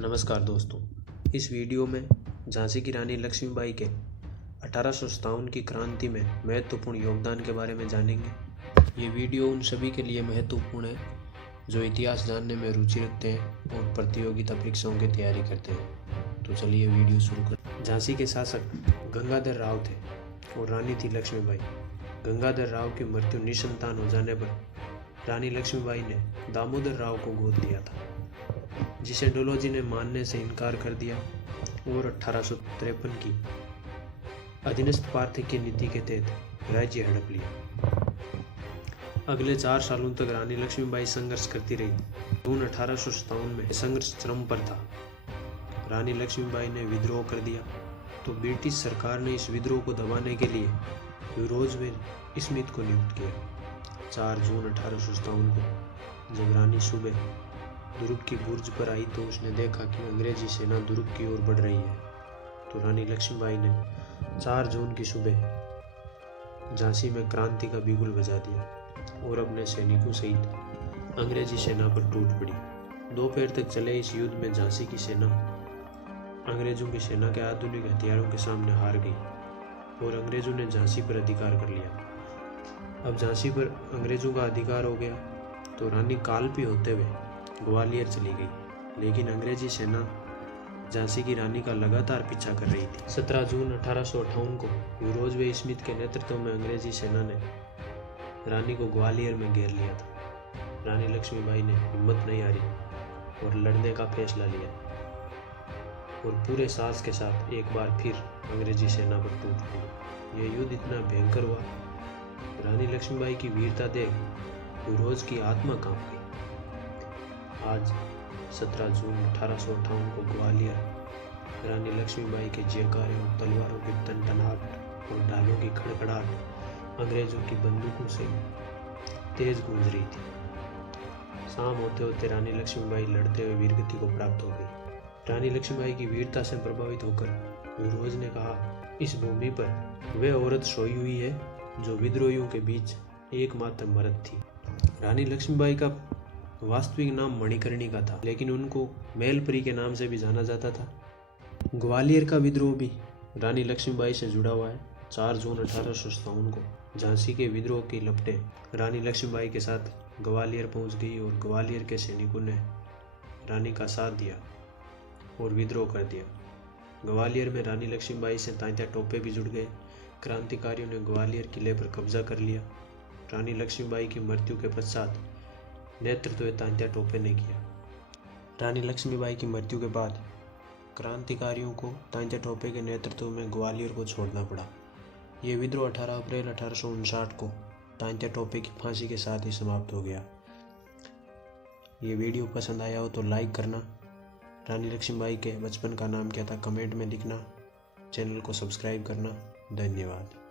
नमस्कार दोस्तों, इस वीडियो में झांसी की रानी लक्ष्मीबाई के 1857 की क्रांति में महत्वपूर्ण योगदान के बारे में जानेंगे। ये वीडियो उन सभी के लिए महत्वपूर्ण है जो इतिहास जानने में रुचि रखते हैं और प्रतियोगिता परीक्षाओं की तैयारी करते हैं। तो चलिए वीडियो शुरू करें। झांसी के शासक गंगाधर राव थे और रानी थी लक्ष्मीबाई। गंगाधर राव की मृत्यु निसंतान हो जाने पर रानी लक्ष्मीबाई ने दामोदर राव को गोद लिया था, जिसे डोलोजी ने मानने से इनकार कर दिया और 1853 की अधीनस्थ पारथी नीति के तहत राज्य हड़प लिया। अगले 4 सालों तक रानी लक्ष्मीबाई संघर्ष करती रही। जून 1857 में संघर्ष चरम पर था। रानी लक्ष्मीबाई ने विद्रोह कर दिया तो ब्रिटिश सरकार ने इस विद्रोह को दबाने के लिए रोजवेल स्मिथ को नियुक्त किया। 4 जून 1857 को जब रानी सुबह दुर्ग की बुर्ज पर आई तो उसने देखा कि अंग्रेजी सेना दुर्ग की ओर बढ़ रही है। तो रानी लक्ष्मीबाई ने 4 जून की सुबह झांसी में क्रांति का बिगुल बजा दिया और अपने सैनिकों सहित अंग्रेजी सेना पर टूट पड़ी। दोपहर तक चले इस युद्ध में झांसी की सेना अंग्रेजों की सेना के आधुनिक हथियारों के सामने हार गई और अंग्रेजों ने झांसी पर अधिकार कर लिया। अब झांसी पर अंग्रेजों का अधिकार हो गया तो रानी कालपी होते हुए ग्वालियर चली गई, लेकिन अंग्रेजी सेना झांसी की रानी का लगातार पीछा कर रही थी। 17 जून 1858 को रोजवे स्मिथ के नेतृत्व में अंग्रेजी सेना ने रानी को ग्वालियर में घेर लिया था। रानी लक्ष्मीबाई ने हिम्मत नहीं हारी और लड़ने का फैसला लिया और पूरे साहस के साथ एक बार फिर अंग्रेजी सेना पर टूट पड़ी। यह युद्ध इतना भयंकर हुआ, रानी लक्ष्मीबाई की वीरता देख रोज की आत्मा कांप गई। आज 17 जून 1858 को ग्वालियर रानी लक्ष्मीबाई के जयकारे और तलवारों की टनटनाहट और ढालों की खड़खड़ाहट अंग्रेजों की बंदूकों से तेज गूंज रही थी। शाम होते होते रानी लक्ष्मीबाई लड़ते हुए वीरगति को प्राप्त हो गई। रानी लक्ष्मीबाई की वीरता से प्रभावित होकर यूरोज ने कहा, इस भूमि पर वह औरत सोई हुई है जो विद्रोहियों के बीच एकमात्र मर्द थी। रानी लक्ष्मीबाई का वास्तविक नाम मणिकर्णिका का था, लेकिन उनको मैलपरी के नाम से भी जाना जाता था। ग्वालियर का विद्रोह भी रानी लक्ष्मीबाई से जुड़ा हुआ है। 4 जून 1857 को झांसी के विद्रोह की लपटें रानी लक्ष्मीबाई के साथ ग्वालियर पहुंच गई और ग्वालियर के सैनिकों ने रानी का साथ दिया और विद्रोह कर दिया। ग्वालियर में रानी लक्ष्मीबाई से तात्या टोपे भी जुड़ गए। क्रांतिकारियों ने ग्वालियर किले पर कब्जा कर लिया। रानी लक्ष्मीबाई की मृत्यु के पश्चात नेतृत्व तात्या टोपे ने किया। रानी लक्ष्मीबाई की मृत्यु के बाद क्रांतिकारियों को तात्या टोपे के नेतृत्व में ग्वालियर को छोड़ना पड़ा। यह विद्रोह 18 अप्रैल 1859 को तात्या टोपे की फांसी के साथ ही समाप्त हो गया। ये वीडियो पसंद आया हो तो लाइक करना। रानी लक्ष्मीबाई के बचपन का नाम क्या था कमेंट में लिखना। चैनल को सब्सक्राइब करना। धन्यवाद।